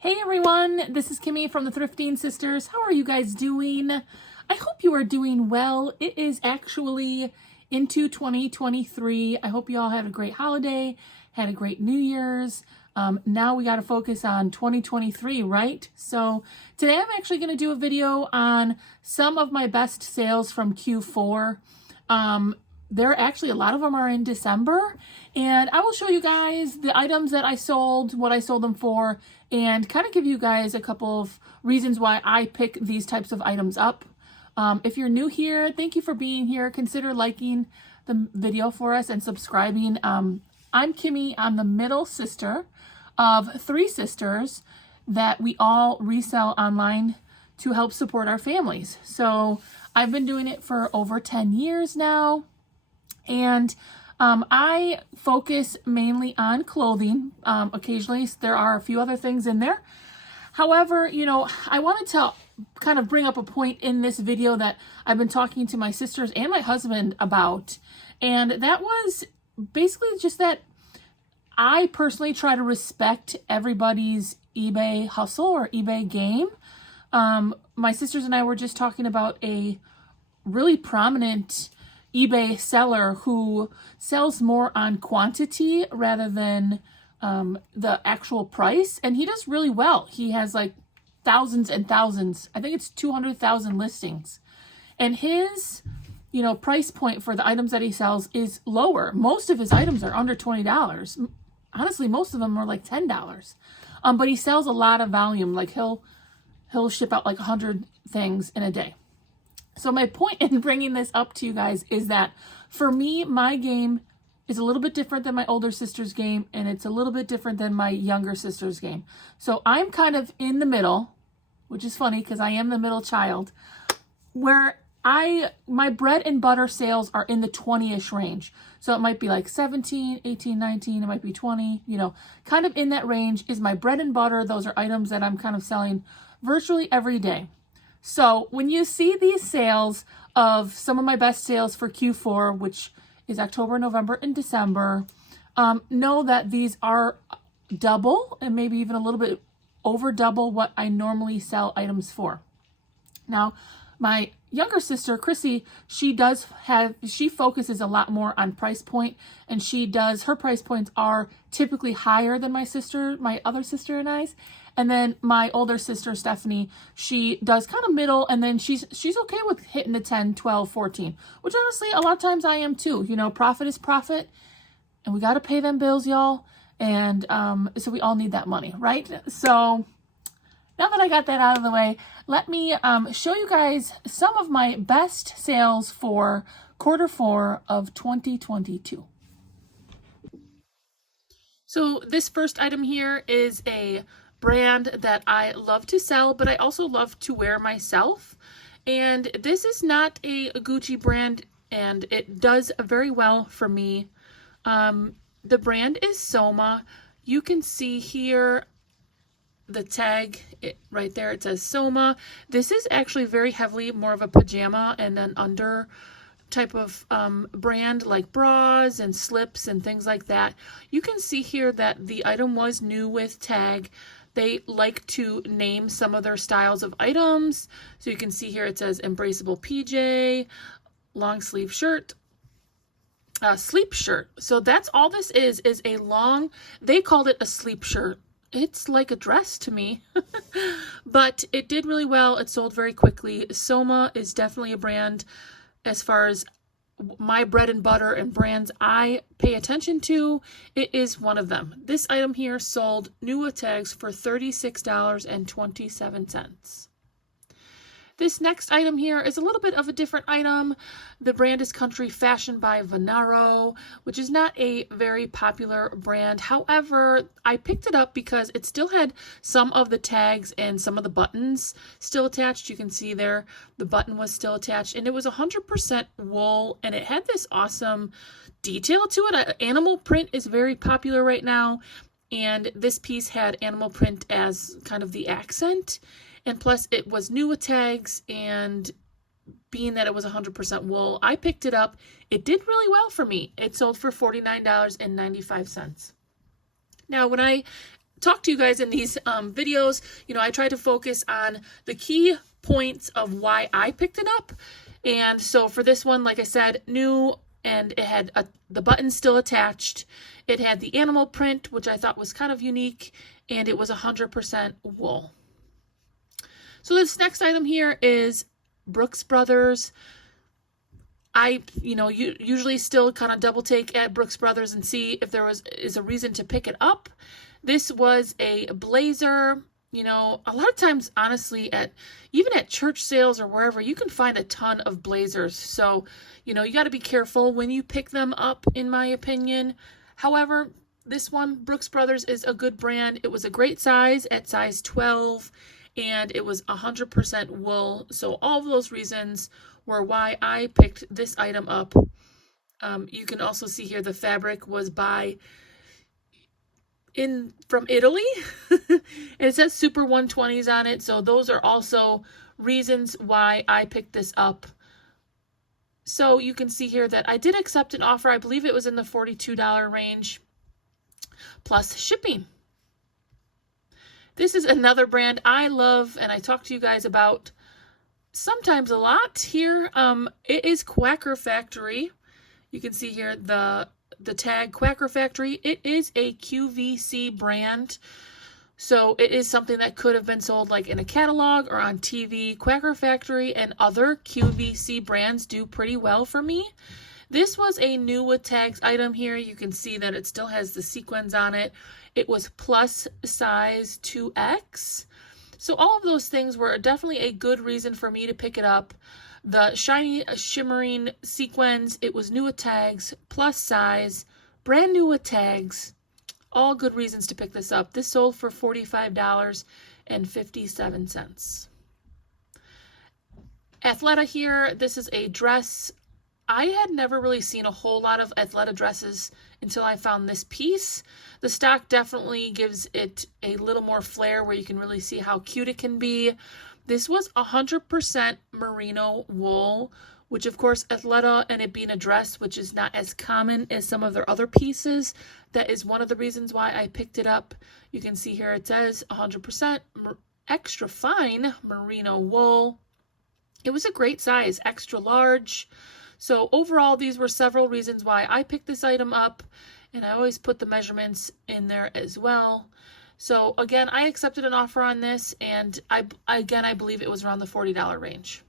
Hey everyone, this is Kimmy from the Thrifting Sisters. How are you guys doing? I hope you are doing well. It is actually into 2023. I hope you all had a great holiday, had a great New Year's. Now we got to focus on 2023, right? So today I'm actually going to do a video on some of my best sales from Q4. There are actually a lot of them are in December, and I will show you guys the items that I sold, what I sold them for, and kind of give you guys a couple of reasons why I pick these types of items up. If you're new here, thank you for being here. Consider liking the video for us and subscribing. I'm Kimmy. I'm the middle sister of three sisters that we all resell online to help support our families. So I've been doing it for over 10 years now. And I focus mainly on clothing. Occasionally, there are a few other things in there. However, I wanted to kind of bring up a point in this video that I've been talking to my sisters and my husband about. And that was basically just that I personally try to respect everybody's eBay hustle or eBay game. My sisters and I were just talking about a really prominent eBay seller who sells more on quantity rather than the actual price, and he does really well. He has like thousands and thousands. I think it's 200,000 listings, and his price point for the items that he sells is lower. Most of his items are under $20. Honestly, most of them are like $10. But he sells a lot of volume. Like he'll ship out like 100 things in a day. So my point in bringing this up to you guys is that for me, my game is a little bit different than my older sister's game, and it's a little bit different than my younger sister's game. So I'm kind of in the middle, which is funny because I am the middle child, where my bread and butter sales are in the 20-ish range. So it might be like 17, 18, 19, it might be 20, kind of in that range is my bread and butter. Those are items that I'm kind of selling virtually every day. So when you see these sales of some of my best sales for Q4, which is October, November, and December, know that these are double and maybe even a little bit over double what I normally sell items for. Now, my younger sister, Chrissy, she focuses a lot more on price point, and her price points are typically higher than my other sister and I's. And then my older sister, Stephanie, she does kind of middle, and then she's okay with hitting the 10, 12, 14, which honestly, a lot of times I am too. Profit is profit, and we got to pay them bills, y'all. And so we all need that money, right? So now that I got that out of the way, let me show you guys some of my best sales for Q4 of 2022. So this first item here is a brand that I love to sell, but I also love to wear myself. And this is not a Gucci brand, and it does very well for me. The brand is Soma. You can see here the tag right there. It says Soma. This is actually very heavily more of a pajama and an under type of brand, like bras and slips and things like that. You can see here that the item was new with tag. They like to name some of their styles of items. So you can see here it says embraceable PJ, long sleeve shirt, sleep shirt. So that's all this is a long, they called it a sleep shirt. It's like a dress to me, but it did really well. It sold very quickly. Soma is definitely a brand as far as my bread and butter and brands I pay attention to. It is one of them. This item here sold new with tags for $36.27. This next item here is a little bit of a different item. The brand is Country Fashion by Venaro, which is not a very popular brand. However, I picked it up because it still had some of the tags and some of the buttons still attached. You can see there the button was still attached, and it was 100% wool, and it had this awesome detail to it. Animal print is very popular right now, and this piece had animal print as kind of the accent. And plus it was new with tags, and being that it was 100% wool, I picked it up. It did really well for me. It sold for $49.95. Now, when I talk to you guys in these videos, you know, I try to focus on the key points of why I picked it up. And so for this one, like I said, new, and it had the button still attached. It had the animal print, which I thought was kind of unique, and it was 100% wool. So this next item here is Brooks Brothers. I, you know, usually still kind of double take at Brooks Brothers and see if there is a reason to pick it up. This was a blazer. You know, a lot of times, honestly, even at church sales or wherever, you can find a ton of blazers. So, you know, you got to be careful when you pick them up, in my opinion. However, this one, Brooks Brothers, is a good brand. It was a great size at size 12, and it was 100% wool. So all of those reasons were why I picked this item up. You can also see here the fabric was from Italy, and it says Super 120s on it. So those are also reasons why I picked this up. So you can see here that I did accept an offer. I believe it was in the $42 range plus shipping. This is another brand I love and I talk to you guys about sometimes a lot here. It is Quaker Factory. You can see here the tag Quaker Factory. It is a QVC brand. So it is something that could have been sold like in a catalog or on TV. Quaker Factory and other QVC brands do pretty well for me. This was a new with tags item here. You can see that it still has the sequins on it. It was plus size 2X. So all of those things were definitely a good reason for me to pick it up. The shiny, shimmering sequins, it was new with tags, plus size, brand new with tags. All good reasons to pick this up. This sold for $45.57. Athleta here, this is a dress. I had never really seen a whole lot of Athleta dresses until I found this piece. The stock definitely gives it a little more flair where you can really see how cute it can be. This was 100% merino wool, which of course Athleta, and it being a dress, which is not as common as some of their other pieces, that is one of the reasons why I picked it up. You can see here it says 100% extra fine merino wool. It was a great size, extra large. So overall, these were several reasons why I picked this item up, and I always put the measurements in there as well. So again, I accepted an offer on this, and I believe it was around the $40 range.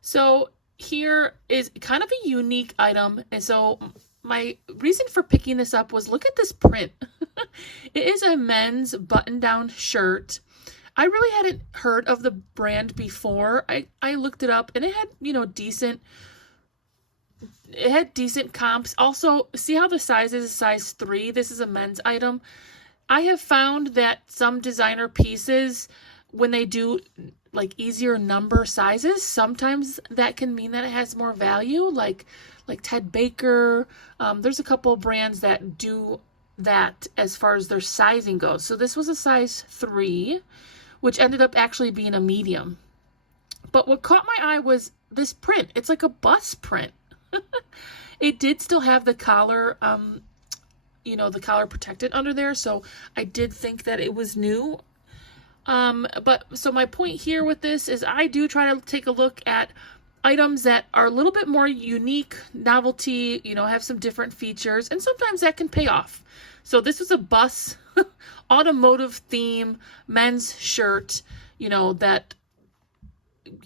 So here is kind of a unique item. And so my reason for picking this up was, look at this print. It is a men's button-down shirt. I really hadn't heard of the brand before. I looked it up and it had, you know, decent comps. Also, see how the size is a size 3? This is a men's item. I have found that some designer pieces, when they do like easier number sizes, sometimes that can mean that it has more value, like Ted Baker. There's a couple of brands that do that as far as their sizing goes. So this was a size 3, which ended up actually being a medium. But what caught my eye was this print. It's like a bust print. It did still have the collar, you know, the collar protected under there. So I did think that it was new. But so my point here with this is I do try to take a look at items that are a little bit more unique, novelty, you know, have some different features, and sometimes that can pay off. So this was a bus automotive theme men's shirt, you know, that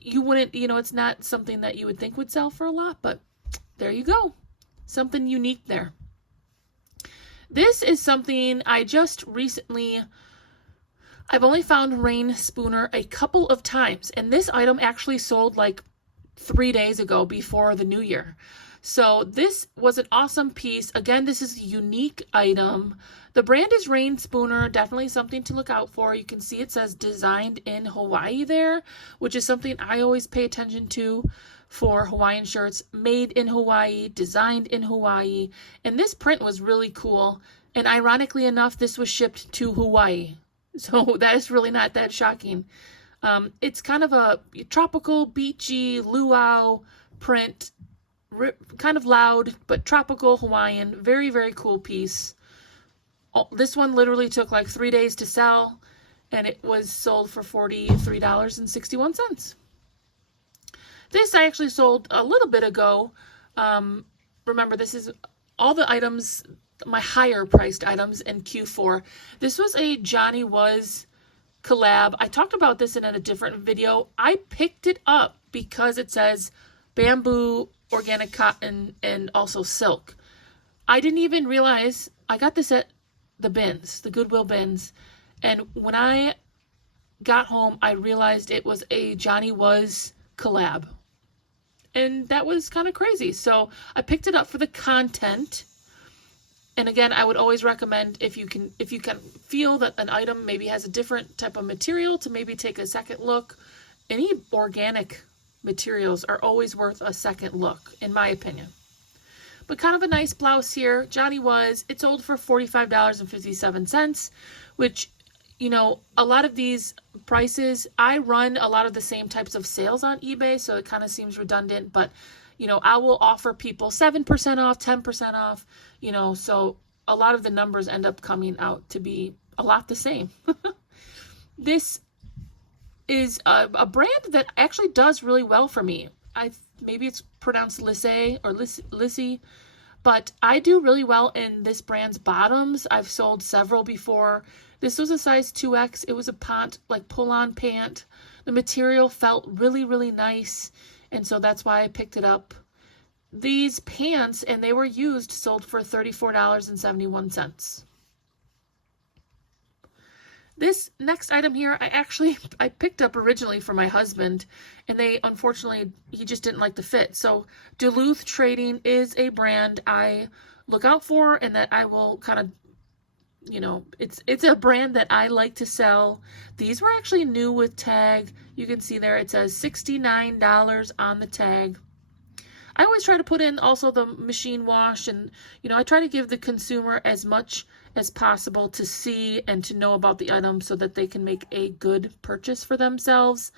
you wouldn't, you know, it's not something that you would think would sell for a lot, but there you go. Something unique there. This is something I just recently, I've only found Rain Spooner a couple of times, and this item actually sold like 3 days ago before the new year. So this was an awesome piece. Again, this is a unique item. The brand is Rain Spooner, definitely something to look out for. You can see it says designed in Hawaii there, which is something I always pay attention to for Hawaiian shirts. Made in Hawaii, designed in Hawaii. And this print was really cool. And ironically enough, this was shipped to Hawaii. So that is really not that shocking. It's kind of a tropical, beachy, luau print. Kind of loud, but tropical Hawaiian. Very, very cool piece. This one literally took like 3 days to sell, and it was sold for $43.61. This I actually sold a little bit ago. Remember, this is all the items, my higher priced items in Q4. This was a Johnny Was collab. I talked about this in a different video. I picked it up because it says bamboo, organic cotton, and also silk. I didn't even realize I got this at the bins, the Goodwill bins. And when I got home, I realized it was a Johnny Was collab. And that was kind of crazy. So I picked it up for the content. And again, I would always recommend if you can feel that an item maybe has a different type of material, to maybe take a second look. Any organic materials are always worth a second look, in my opinion. But kind of a nice blouse here. Johnny Was, it sold for $45.57, which, you know, a lot of these prices, I run a lot of the same types of sales on eBay, so it kind of seems redundant, but, you know, I will offer people 7% off, 10% off, you know, so a lot of the numbers end up coming out to be a lot the same. This is a brand that actually does really well for me. Maybe it's pronounced Lissé or Lissy, but I do really well in this brand's bottoms. I've sold several before. This was a size 2X. It was a pant, like pull-on pant. The material felt really, really nice, and so that's why I picked it up. These pants, and they were used, sold for $34.71. This next item here, I picked up originally for my husband, and unfortunately, he just didn't like the fit. So Duluth Trading is a brand I look out for, and that I will kind of, you know, it's a brand that I like to sell. These were actually new with tag. You can see there it says $69 on the tag. I always try to put in also the machine wash, and, you know, I try to give the consumer as much as possible to see and to know about the item so that they can make a good purchase for themselves.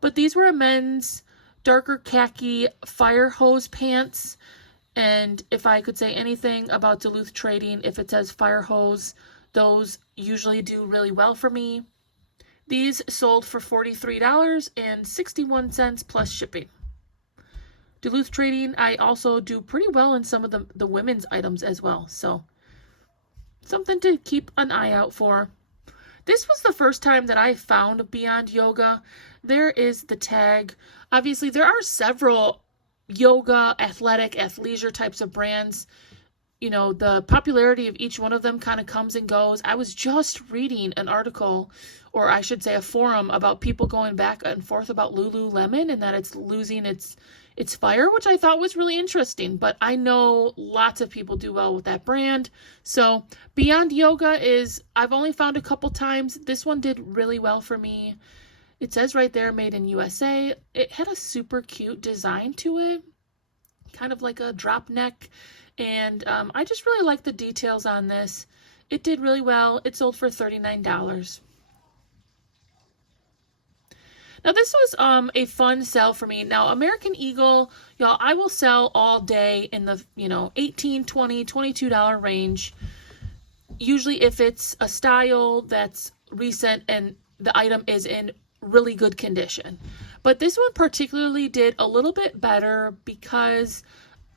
But these were a men's darker khaki fire hose pants. And if I could say anything about Duluth Trading, if it says fire hose, those usually do really well for me. These sold for $43.61 plus shipping. Duluth Trading, I also do pretty well in some of the women's items as well. So something to keep an eye out for. This was the first time that I found Beyond Yoga. There is the tag. Obviously, there are several yoga, athletic, athleisure types of brands. You know, the popularity of each one of them kind of comes and goes. I was just reading an article, or I should say a forum, about people going back and forth about Lululemon and that it's losing its fire, which I thought was really interesting. But I know lots of people do well with that brand. So Beyond Yoga I've only found a couple times. This one did really well for me. It says right there, made in USA. It had a super cute design to it, kind of like a drop neck. And I just really like the details on this. It did really well. It sold for $39. Now, this was a fun sell for me. Now, American Eagle, y'all, I will sell all day in the, you know, $18, $20, $22 range. Usually if it's a style that's recent and the item is in really good condition. But this one particularly did a little bit better because,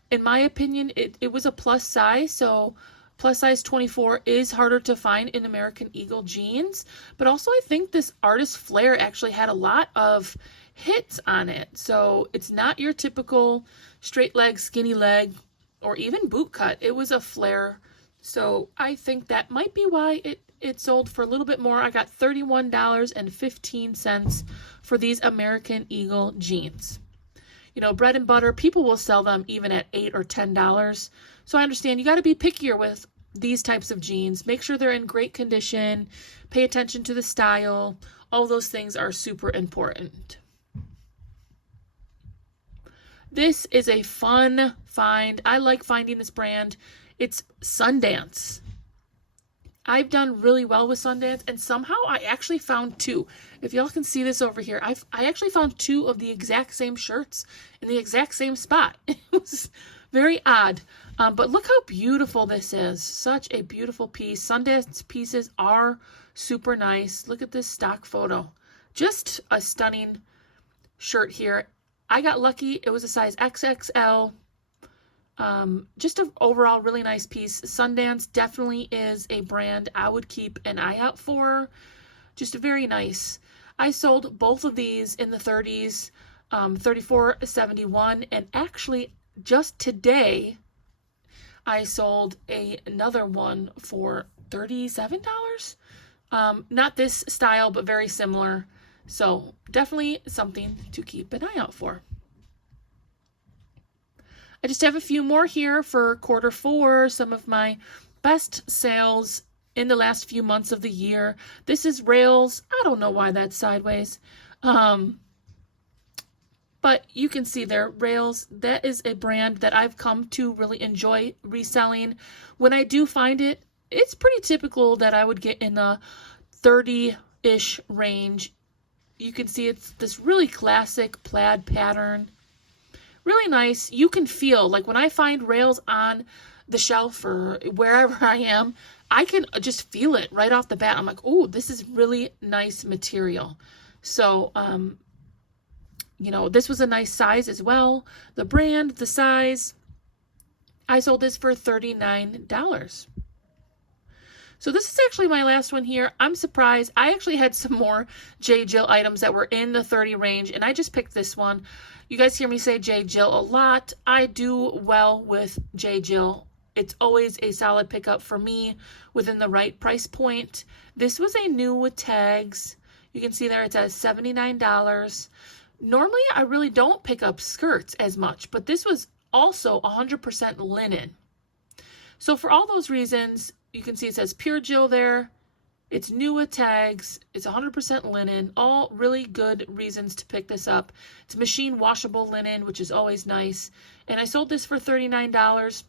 in my opinion, it was a plus size. So plus size 24 is harder to find in American Eagle jeans. But also I think this Artist Flare actually had a lot of hits on it. So it's not your typical straight leg, skinny leg, or even boot cut. It was a flare. So I think that might be why it sold for a little bit more. I got $31.15 for these American Eagle jeans. You know, bread and butter, people will sell them even at $8 or $10. So I understand you got to be pickier with these types of jeans. Make sure they're in great condition. Pay attention to the style. All those things are super important. This is a fun find. I like finding this brand. It's Sundance. I've done really well with Sundance, and somehow I actually found two. If y'all can see this over here, I actually found two of the exact same shirts in the exact same spot. It was Very odd. But look how beautiful this is. Such a beautiful piece. Sundance pieces are super nice. Look at this stock photo. Just a stunning shirt here. I got lucky. It was a size XXL. Just an overall really nice piece. Sundance definitely is a brand I would keep an eye out for. Just very nice. I sold both of these in the 30s, $34.71, and actually just today I sold another one for $37. Not this style, but very similar. So definitely something to keep an eye out for. I just have a few more here for quarter four, some of my best sales in the last few months of the year. This is Rails. I don't know why that's sideways. But you can see there, Rails, that is a brand that I've come to really enjoy reselling. When I do find it, it's pretty typical that I would get in the 30-ish range. You can see it's this really classic plaid pattern. Really nice. You can feel, like when I find Rails on the shelf or wherever I am, I can just feel it right off the bat. I'm like, oh, this is really nice material. So, you know, this was a nice size as well. The brand, the size. I sold this for $39. So this is actually my last one here. I'm surprised. I actually had some more J. Jill items that were in the 30 range, and I just picked this one. You guys hear me say J. Jill a lot. I do well with J. Jill. It's always a solid pickup for me within the right price point. This was a new with tags. You can see there it's at $79. Normally, I really don't pick up skirts as much, but this was also 100% linen. So for all those reasons, you can see it says Pure Jill there. It's new with tags. It's 100% linen. All really good reasons to pick this up. It's machine washable linen, which is always nice. And I sold this for $39.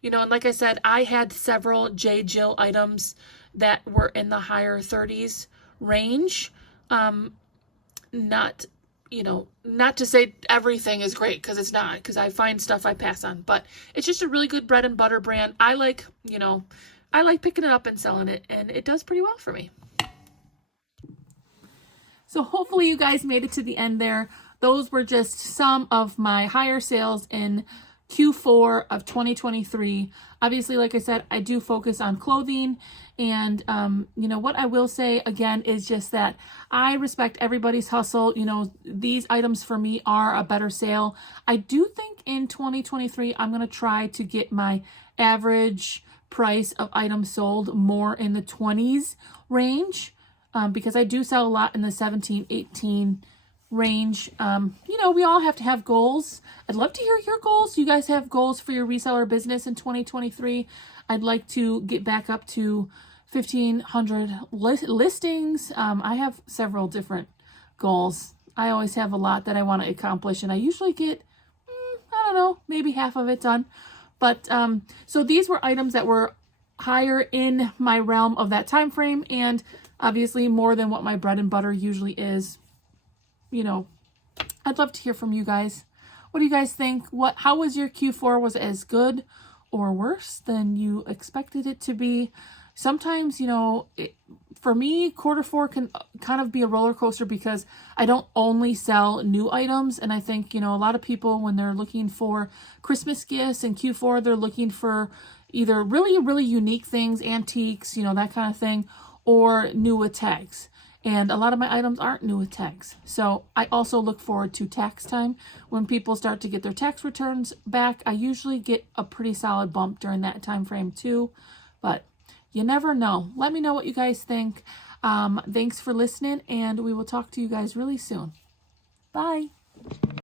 You know, and like I said, I had several J. Jill items that were in the higher 30s range. Not, you know, not to say everything is great, because it's not, because I find stuff I pass on, but it's just a really good bread and butter brand. I like, you know, I like picking it up and selling it, and it does pretty well for me. So hopefully you guys made it to the end there. Those were just some of my higher sales in Q4 of 2023. Obviously, like I said, I do focus on clothing, and you know what I will say again is just that I respect everybody's hustle. You know, these items for me are a better sale. I do think in 2023 I'm going to try to get my average price of items sold more in the 20s range, because I do sell a lot in the 17, 18 range. You know, we all have to have goals. I'd love to hear your goals. You guys have goals for your reseller business in 2023. I'd like to get back up to 1,500 listings. I have several different goals. I always have a lot that I want to accomplish, and I usually get, I don't know, maybe half of it done. But so these were items that were higher in my realm of that time frame, and obviously more than what my bread and butter usually is. You know, I'd love to hear from you guys. What do you guys think? How was your Q4? Was it as good or worse than you expected it to be? Sometimes, you know, for me, quarter four can kind of be a roller coaster because I don't only sell new items. And I think, you know, a lot of people, when they're looking for Christmas gifts in Q4, they're looking for either really, really unique things, antiques, you know, that kind of thing, or new with tags. And a lot of my items aren't new with tags. So I also look forward to tax time. When people start to get their tax returns back, I usually get a pretty solid bump during that time frame too. But you never know. Let me know what you guys think. Thanks for listening, and we will talk to you guys really soon. Bye.